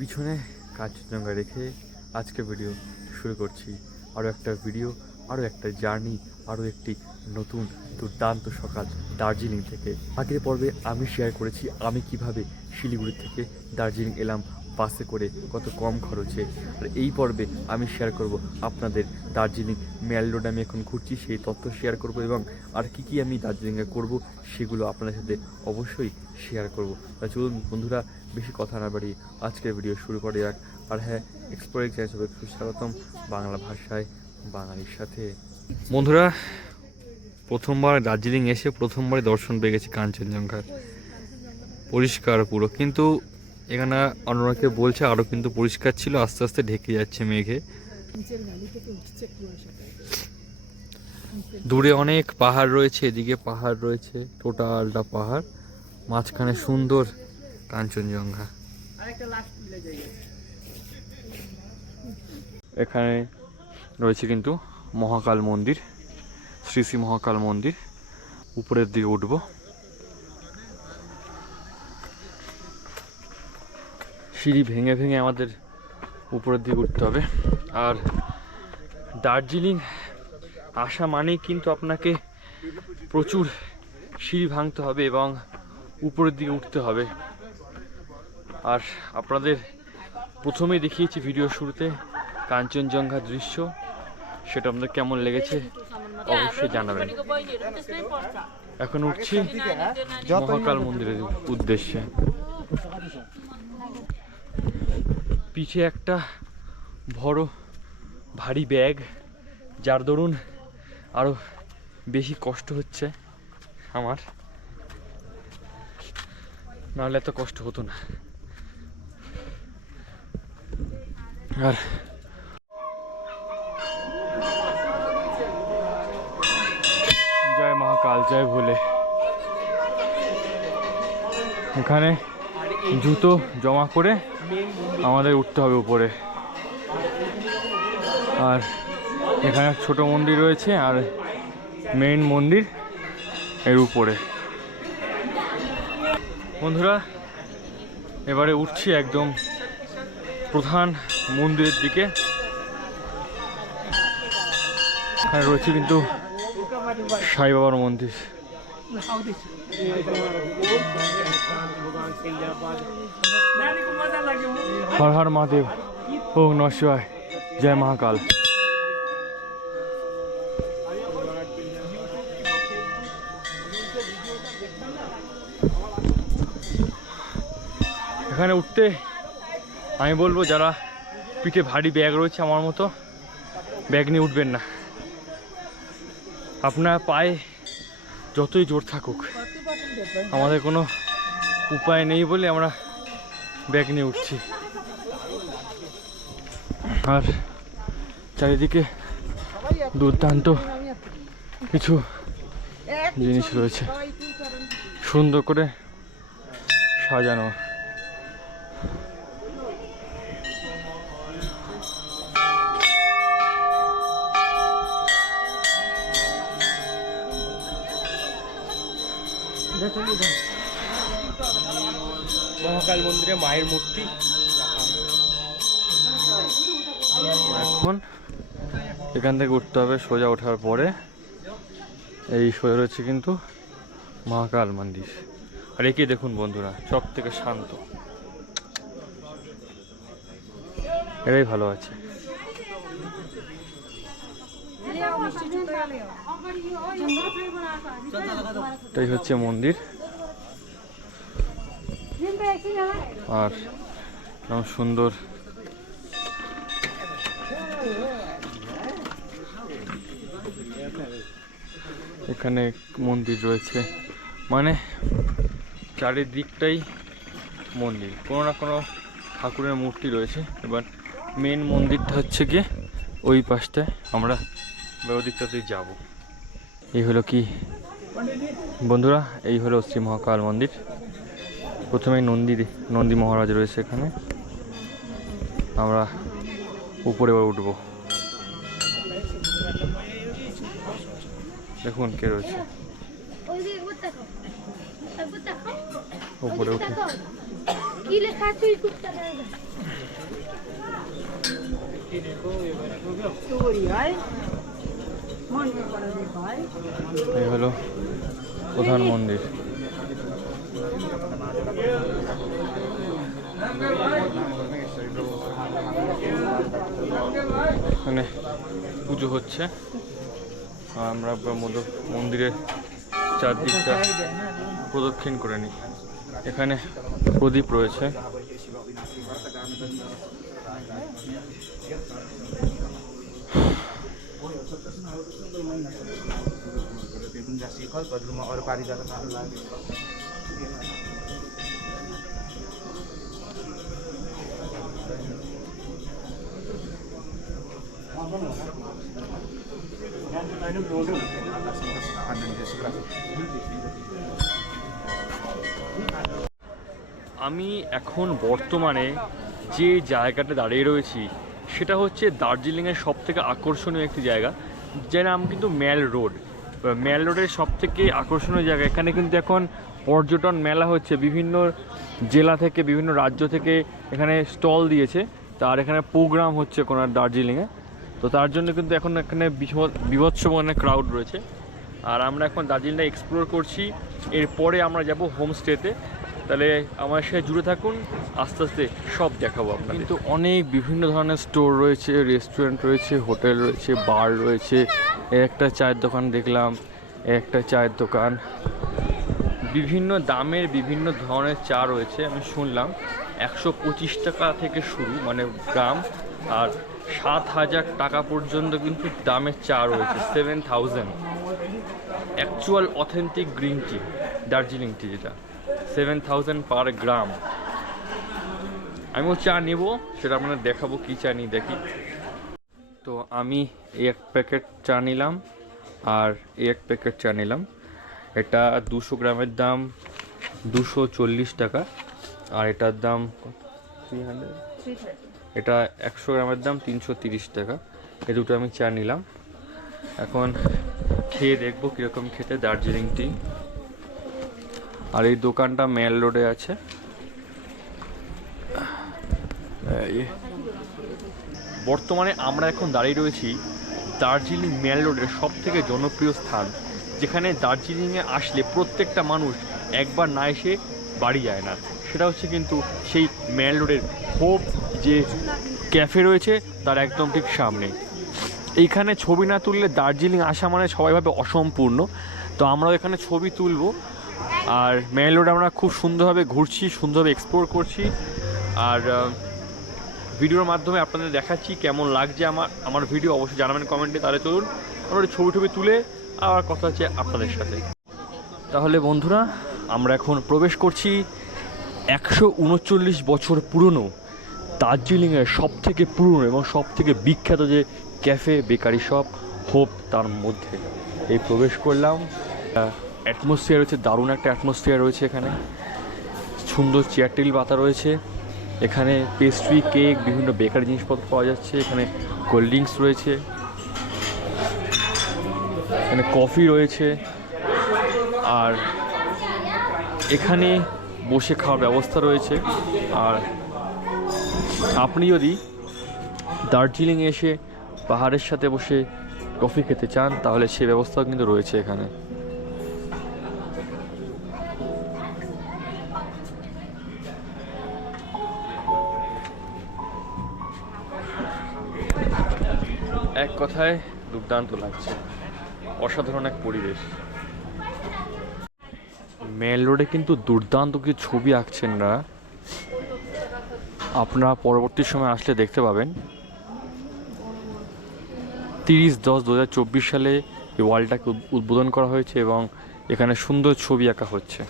পিছনে কাঞ্চনজঙ্ঘা রেখে আজকে ভিডিও শুরু করছি। আরও একটা ভিডিও, আরও একটা জার্নি, আরও একটি নতুন দুর্দান্ত সকাল দার্জিলিং থেকে। আগের পর্বে আমি শেয়ার করেছি আমি কিভাবে শিলিগুড়ি থেকে দার্জিলিং এলাম বাসে করে কত কম খরচে। আর এই পর্বে আমি শেয়ার করব আপনাদের দার্জিলিং ম্যাল রোড আমি এখন ঘুরছি সেই তথ্য শেয়ার করব, এবং আর কি আমি দার্জিলিংয়ে করব সেগুলো আপনাদের সাথে অবশ্যই শেয়ার করব। তা চলুন বন্ধুরা, বেশি কথা না বাড়িয়ে আজকের ভিডিও শুরু করে যাক। আর হ্যাঁ, এক্সপ্লোরিং চ্যানেল সবাইকে সুস্বাগতম বাংলা ভাষায় বাঙালির সাথে। বন্ধুরা, প্রথমবার দার্জিলিং এসে প্রথমবার দর্শন পেয়ে গেছি কাঞ্চনজঙ্ঘার। পরিষ্কার পুরো, কিন্তু এখানে অন্যকে বলছে আরও কিন্তু পরিষ্কার ছিল, আস্তে আস্তে ঢেকে যাচ্ছে মেঘে। দূরে অনেক পাহাড় রয়েছে, এদিকে পাহাড় রয়েছে, টোটালটা পাহাড়, মাঝখানে সুন্দর কাঞ্চনজঙ্ঘা। এখানে রয়েছে কিন্তু মহাকাল মন্দির, শ্রী শ্রী মহাকাল মন্দির। উপরের দিকে উঠব, সিঁড়ি ভেঙে ভেঙে আমাদের উপরের দিকে উঠতে হবে। আর দার্জিলিং আসা মানেই কিন্তু আপনাকে প্রচুর সিঁড়ি ভাঙতে হবে এবং উপরের দিকে উঠতে হবে। আর আপনাদের প্রথমেই দেখিয়েছি ভিডিও শুরুতে কাঞ্চনজঙ্ঘার দৃশ্য, সেটা আপনাদের কেমন লেগেছে অবশ্যই জানাবেন। এখন উঠছি মহাকাল মন্দিরের উদ্দেশ্যে। পিছে একটা বড় ভারী ব্যাগ, যার দরুন আরো বেশি কষ্ট হচ্ছে আমার, নাহলে এত কষ্ট হতো না। আর জয় মহাকাল, জয় ভোলে। এখানে জুতো জমা করে আমাদের উঠতে হবে উপরে। আর এখানে ছোট মন্দির রয়েছে আর মেইন মন্দির এর উপরে। বন্ধুরা, এবারে উঠছি একদম প্রধান মন্দিরের দিকে। এখানে রয়েছে কিন্তু সাই বাবার মন্দির। হর হর মহাদেব, ওম নমঃ শিবায়, জয় মহাকাল। এখানে উঠতে আমি বলবো, যারা পিঠে ভারী ব্যাগ রয়েছে আমার মতো, ব্যাগ নিয়ে উঠবেন না। আপনার পায়ে যতই জোর থাকুক, আমাদের কোনো উপায় নেই বলে আমরা ব্যাগ নিয়ে উঠছি। আর চারিদিকে দুর্দান্ত কিছু জিনিস রয়েছে, সুন্দর করে সাজানো। মহাকাল মন্দিরে মায়ের মূর্তি। এখন এখান থেকে উঠতে হবে, সোজা ওঠার পরে এই সোজা রয়েছে কিন্তু মহাকাল মন্দির। আর একে দেখুন বন্ধুরা, সব থেকে শান্ত, এরাই ভালো আছে। এটাই হচ্ছে মন্দির। আর কেমন সুন্দর এখানে মন্দির রয়েছে, মানে চারিদিকটাই মন্দির, কোনো না কোনো ঠাকুরের মূর্তি রয়েছে। এবার মেন মন্দিরটা হচ্ছে গিয়ে ওই পাশটায়, আমরা ওদিকটাতেই যাব। এই হলো কি বন্ধুরা, এই হলো শ্রী মহাকাল মন্দির। প্রথমেই নন্দী মহারাজ রয়েছে এখানে। আমরা উপরে উঠবো, দেখুন কে রয়েছে উপরে উঠে। কি লেখা আছে? এই হলো প্রধান মন্দির। এখানে পুজো হচ্ছে, আমরা মন্দিরের চারদিকটা প্রদক্ষিণ করে নিই। এখানে প্রদীপ রয়েছে। আমি এখন বর্তমানে যে জায়গাটা দাঁড়িয়ে রয়েছি সেটা হচ্ছে দার্জিলিংয়ের সবথেকে আকর্ষণীয় একটি জায়গা, যার নাম কিন্তু ম্যাল রোড। ম্যাল রোডের সবথেকে আকর্ষণীয় জায়গা, এখানে কিন্তু এখন পর্যটন মেলা হচ্ছে, বিভিন্ন জেলা থেকে বিভিন্ন রাজ্য থেকে এখানে স্টল দিয়েছে, তার এখানে প্রোগ্রাম হচ্ছে কোনো দার্জিলিংয়ে। তো তার জন্য কিন্তু এখন এখানে বিভৎস মানে ক্রাউড রয়েছে। আর আমরা এখন দার্জিলিংটা এক্সপ্লোর করছি, এরপরে আমরা যাব হোমস্টেতে। তাহলে আমার সাথে জুড়ে থাকুন, আস্তে আস্তে সব দেখাবো আপনাদের। কিন্তু অনেক বিভিন্ন ধরনের স্টোর রয়েছে, রেস্টুরেন্ট রয়েছে, হোটেল রয়েছে, বার রয়েছে। একটা চায়ের দোকান দেখলাম, একটা চায়ের দোকান, বিভিন্ন দামের বিভিন্ন ধরনের চা রয়েছে। আমি শুনলাম 125 টাকা থেকে শুরু মানে গ্রাম, আর 7,000 টাকা পর্যন্ত কিন্তু দামের চা রয়েছে। 7,000 actual authentic green tea, Darjeeling tea, যেটা 7,000 পার গ্রাম। আমিও চা নেব, সেটা আপনাদের দেখাবো কী চা নিই দেখি। তো আমি এক প্যাকেট চা নিলাম আর এক প্যাকেট চা নিলাম। এটা 200 গ্রামের দাম 240 টাকা, আর এটার দাম 300, এটা 100 গ্রামের দাম 330 টাকা। এ দুটো আমি চা নিলাম। এখন খেয়ে দেখবো কীরকম খেতে দার্জিলিং টি। আর এই দোকানটা ম্যাল রোডে আছে। বর্তমানে আমরা এখন দাঁড়িয়ে রয়েছি দার্জিলিং ম্যাল রোডের সবথেকে জনপ্রিয় স্থান, যেখানে দার্জিলিংয়ে আসলে প্রত্যেকটা মানুষ একবার না এসে বাড়ি যায় না। সেটা হচ্ছে কিন্তু সেই ম্যাল রোডের হোপ যে ক্যাফে রয়েছে তার একদম ঠিক সামনে। এইখানে ছবি না তুললে দার্জিলিং আসা মানে সবাই ভাবে অসম্পূর্ণ। তো আমরাও এখানে ছবি তুলবো। আর ম্যাল রোড আমরা খুব সুন্দরভাবে ঘুরছি, সুন্দরভাবে এক্সপ্লোর করছি, আর ভিডিওর মাধ্যমে আপনাদের দেখাচ্ছি কেমন লাগছে আমার ভিডিও। অবশ্যই জানাবেন কমেন্টে। তাহলে চলুন আমরা ছবি তুলে আবার কথা হচ্ছে আপনাদের সাথে। তাহলে বন্ধুরা, আমরা এখন প্রবেশ করছি 139 বছর পুরনো দার্জিলিংয়ের সবথেকে পুরনো এবং সবথেকে বিখ্যাত যে ক্যাফে বেকারি শপ হোপ, তার মধ্যে এই প্রবেশ করলাম। অ্যাটমসফিয়ার রয়েছে, দারুণ একটা অ্যাটমসফিয়ার রয়েছে এখানে। সুন্দর চেয়ার টেবিল পাতা রয়েছে। এখানে পেস্ট্রি, কেক, বিভিন্ন বেকারি জিনিসপত্র পাওয়া যাচ্ছে। এখানে কোল্ড ড্রিঙ্কস রয়েছে, এখানে কফি রয়েছে, আর এখানে বসে খাওয়ার ব্যবস্থা রয়েছে। আর আপনি যদি দার্জিলিংয়ে এসে পাহাড়ের সাথে বসে কফি খেতে চান তাহলে সে ব্যবস্থাও কিন্তু রয়েছে এখানে। এক কথায় দুর্দান্ত লাগছে, অসাধারণ এক পরিবেশ। মেল রোডে কিন্তু দুর্দান্ত কিছু ছবি আঁকছেন না, আপনারা পরবর্তী সময় আসলে দেখতে পাবেন। 30/10/2024 সালে এই ওয়ালটাকে উদ্বোধন করা হয়েছে এবং এখানে সুন্দর ছবি আঁকা হচ্ছে।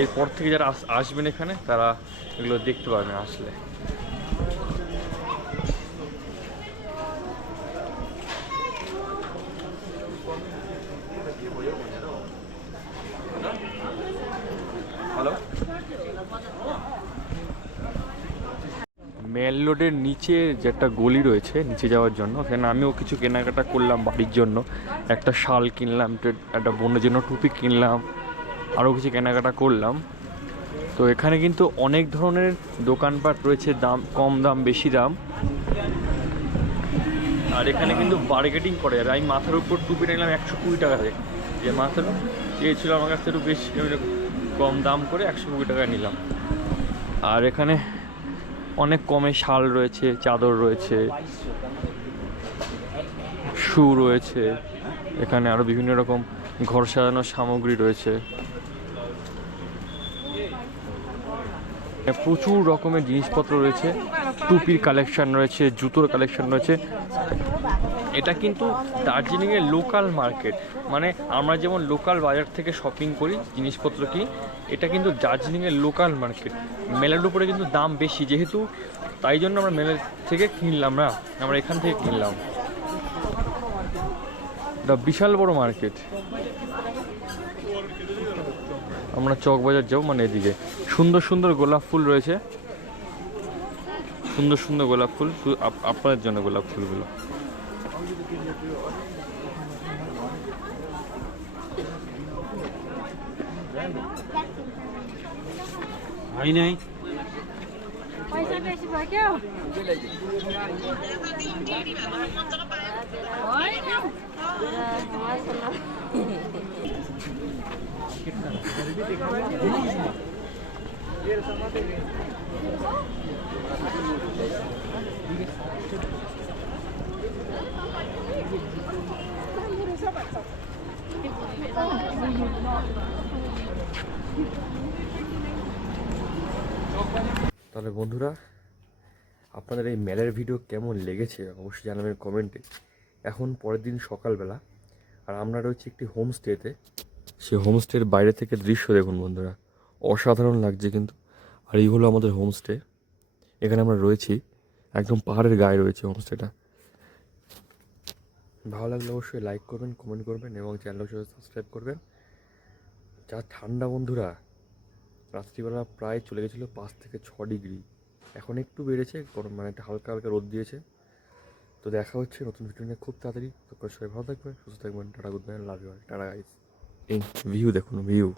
এরপর থেকে যারা আসবেন এখানে তারা এগুলো দেখতে পাবেন আসলে। মেল রোডের নিচে যে একটা গলি রয়েছে নিচে যাওয়ার জন্য, সেখানে আমিও কিছু কেনাকাটা করলাম বাড়ির জন্য। একটা শাল কিনলাম, একটা বোনের জন্য টুপি কিনলাম, আরও কিছু কেনাকাটা করলাম। তো এখানে কিন্তু অনেক ধরনের দোকানপাট রয়েছে, দাম কম দাম বেশি দাম। আর এখানে কিন্তু বার্গেটিং করে যাবে। আমি মাথার উপর টুপি নিলাম 120 টাকা থেকে, যে মাথার চেয়েছিল আমার কাছ থেকে একটু বেশি কম দাম করে 120 টাকায় নিলাম। আর এখানে অনেক কমে শাল রয়েছে, চাদর রয়েছে, শু রয়েছে, এখানে আরও বিভিন্ন রকম ঘর সাজানোর সামগ্রী রয়েছে। প্রচুর রকমের জিনিসপত্র রয়েছে, টুপির কালেকশন রয়েছে, জুতোর কালেকশন রয়েছে। এটা কিন্তু দার্জিলিংয়ের লোকাল মার্কেট, মানে আমরা যেমন লোকাল বাজার থেকে শপিং করি জিনিসপত্র কিনি, এটা কিন্তু দার্জিলিংয়ের লোকাল মার্কেট। মেলার উপরে কিন্তু দাম বেশি, যেহেতু তাই জন্য আমরা মেলার থেকে কিনলাম না, আমরা এখান থেকে কিনলাম। এটা বিশাল বড় মার্কেট। আমরা চক বাজার যাবো, মানে এদিকে সুন্দর সুন্দর গোলাপ ফুল রয়েছে, সুন্দর সুন্দর গোলাপ ফুল, শুধু আপনাদের জন্য গোলাপ ফুলগুলো। নাই পয়সা বেশি পাই কেউ তাহলে বন্ধুরা, আপনাদের এই মেলার ভিডিও কেমন লেগেছে অবশ্যই জানাবেন কমেন্টে। এখন পরের দিন সকালবেলা, আর আমরা রয়েছি একটি হোমস্টেতে। সেই হোমস্টের বাইরে থেকে দৃশ্য দেখুন বন্ধুরা, অসাধারণ লাগছে কিন্তু। আর এই হলো আমাদের হোমস্টে, এখানে আমরা রয়েছি, একদম পাহাড়ের গায়ে রয়েছে হোমস্টেটা। ভালো লাগলে অবশ্যই লাইক করবেন, কমেন্ট করবেন এবং চ্যানেলটা সাবস্ক্রাইব করবেন। যা ঠান্ডা বন্ধুরা, রাত্রিবেলা প্রায় চলে গেছিলো 5 থেকে 6 ডিগ্রি, এখন একটু বেড়েছে গরম, মানে একটা হালকা হালকা রোদ দিয়েছে। তো দেখা হচ্ছে নতুন ভিডিও নিয়ে খুব তাড়াতাড়ি। তো সবাই ভালো থাকবেন, সুস্থ থাকবেন, tata, good night, love you, tata guys. এই ভিউ দেখুন, ভিউ।